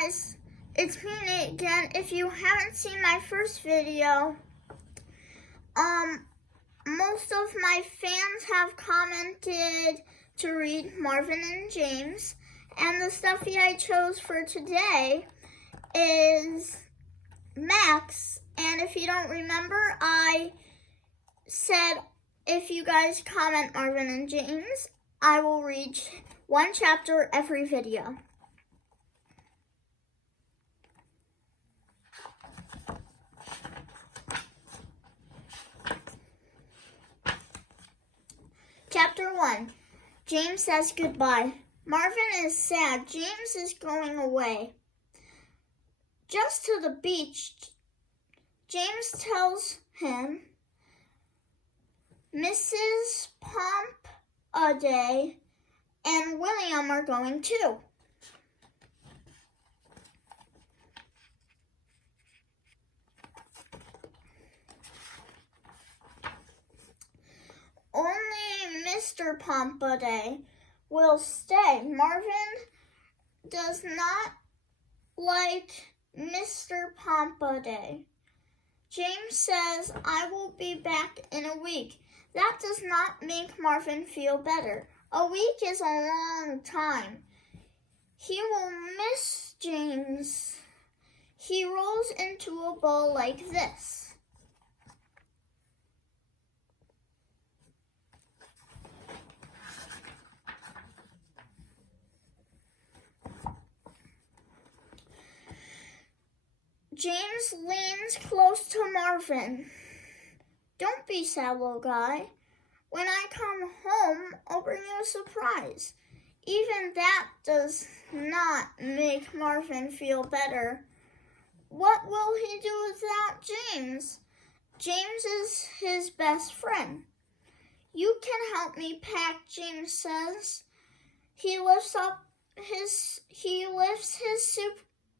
guys, it's me, Nate, again. If you haven't seen my first video, most of my fans have commented to read Marvin and James, and the stuffy I chose for today is Max. And if you don't remember, I said if you guys comment Marvin and James, I will read one chapter every video. Chapter 1. James says goodbye. Marvin is sad. James is going away. Just to the beach, James tells him Mrs. Pompaday and William are going too. Only Mr. Pompaday will stay. Marvin does not like Mr. Pompaday. James says, I will be back in a week. That does not make Marvin feel better. A week is a long time. He will miss James. He rolls into a ball like this. James leans close to Marvin. Don't be sad, little guy. When I come home, I'll bring you a surprise. Even that does not make Marvin feel better. What will he do without James? James is his best friend. You can help me pack, James says. He lifts his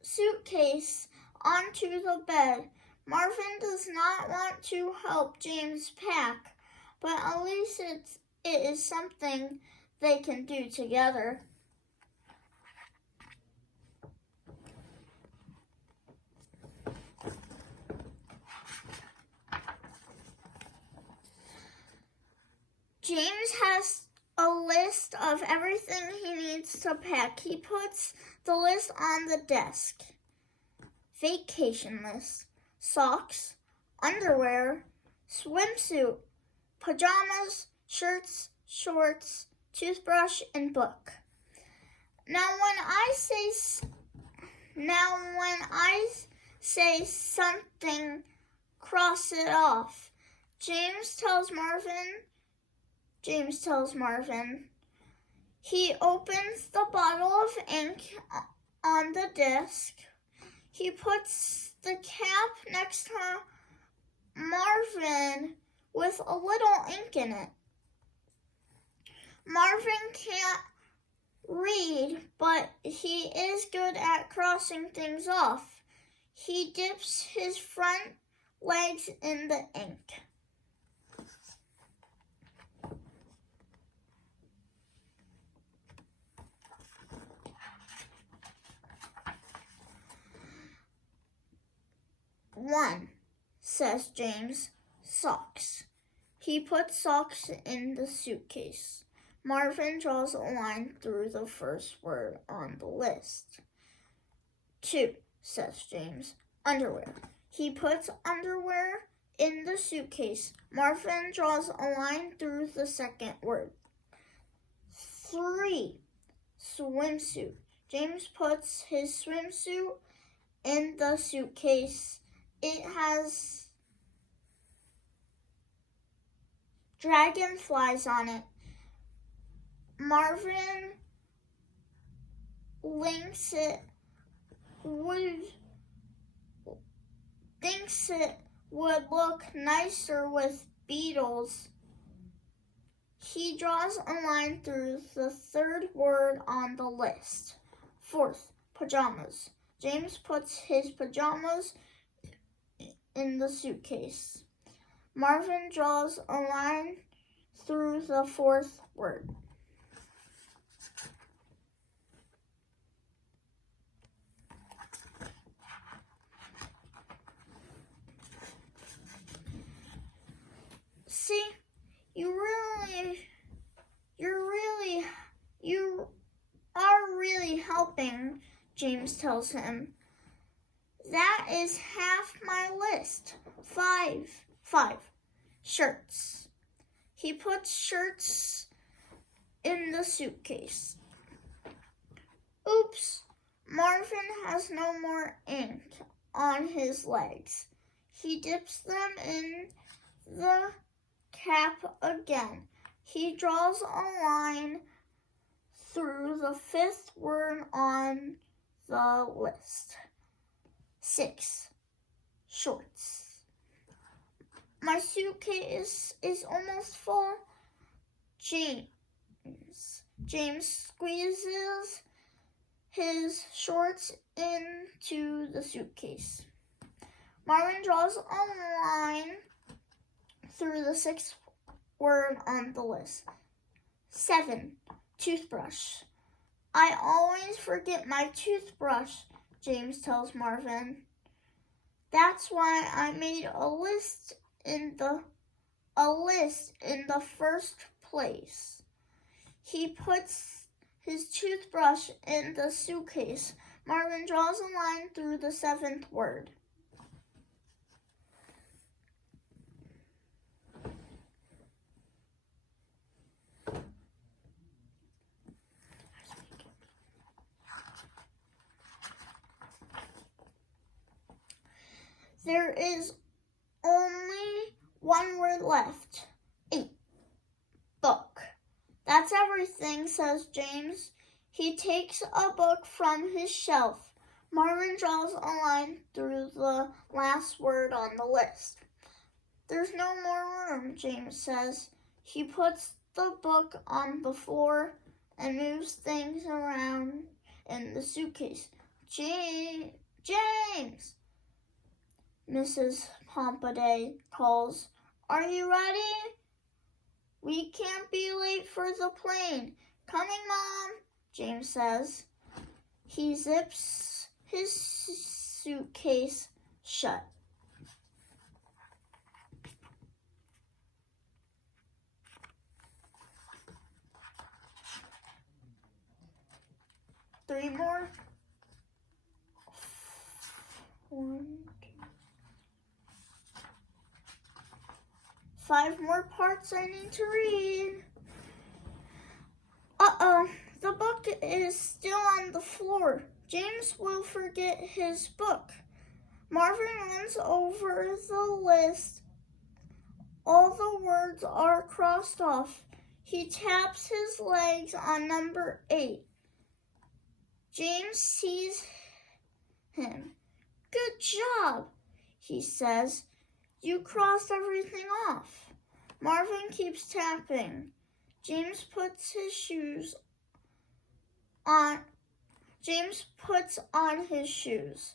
suitcase onto the bed. Marvin does not want to help James pack, but at least it is something they can do together. James has a list of everything he needs to pack. He puts the list on the desk. Vacation list: socks, underwear, swimsuit, pajamas, shirts, shorts, toothbrush, and book. Now when I say something, cross it off. James tells Marvin. He opens the bottle of ink on the desk. He puts the cap next to Marvin with a little ink in it. Marvin can't read, but he is good at crossing things off. He dips his front legs in the ink. One, says James. Socks. He puts socks in the suitcase. Marvin draws a line through the first word on the list. 2, says James. Underwear. He puts underwear in the suitcase. Marvin draws a line through the second word. 3, swimsuit. James puts his swimsuit in the suitcase. It has dragonflies on it. Marvin thinks it would look nicer with beetles. He draws a line through the third word on the list. 4th, pajamas. James puts his pajamas in the suitcase. Marvin draws a line through the 4th word. James tells him. That is half my list. 5 shirts. He puts shirts in the suitcase. Oops, Marvin has no more ink on his legs. He dips them in the cap again. He draws a line through the 5th word on the list. 6 shorts. My suitcase is almost full. James squeezes his shorts into the suitcase. Marvin draws a line through the 6th word on the list. 7 toothbrush. I always forget my toothbrush, James tells Marvin. That's why I made a list in the first place. He puts his toothbrush in the suitcase. Marvin draws a line through the 7th word. There is only one word left. 8. Book. That's everything, says James. He takes a book from his shelf. Marvin draws a line through the last word on the list. There's no more room, James says. He puts the book on the floor and moves things around in the suitcase. James! Mrs. Pompaday calls. Are you ready? We can't be late for the plane. Coming, Mom, James says. He zips his suitcase shut. Three more. 1, 2. 5 more parts I need to read. Uh-oh, the book is still on the floor. James will forget his book. Marvin runs over the list. All the words are crossed off. He taps his legs on number 8. James sees him. Good job, he says. You crossed everything off. Marvin keeps tapping. James puts on his shoes.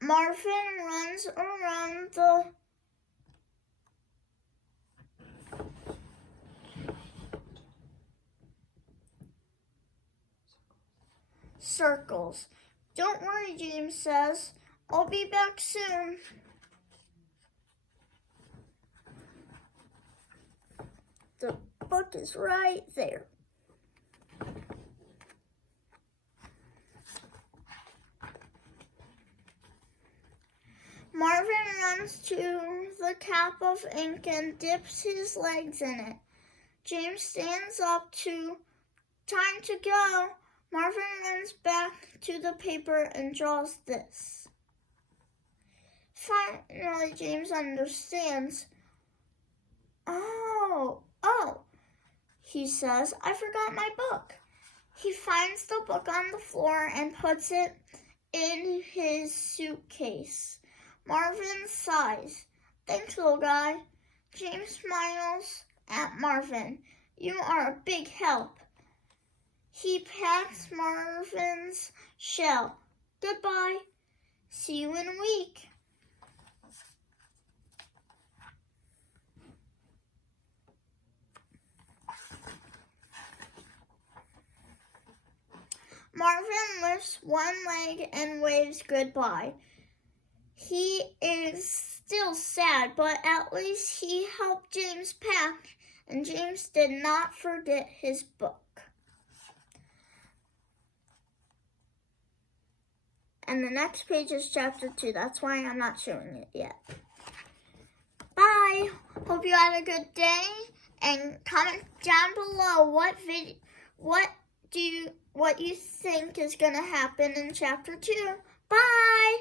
Marvin runs around the circles. Don't worry, James says. I'll be back soon. The book is right there. Marvin runs to the cap of ink and dips his legs in it. James stands up time to go. Marvin runs back to the paper and draws this. Finally, James understands. Oh, he says, I forgot my book. He finds the book on the floor and puts it in his suitcase. Marvin sighs. Thanks, little guy. James smiles at Marvin. You are a big help. He pats Marvin's shell. Goodbye. See you in a week. Marvin lifts one leg and waves goodbye. He is still sad, but at least he helped James pack, and James did not forget his book. And the next page is chapter 2. That's why I'm not showing it yet. Bye. Hope you had a good day. And comment down below what you think is going to happen in chapter 2. Bye.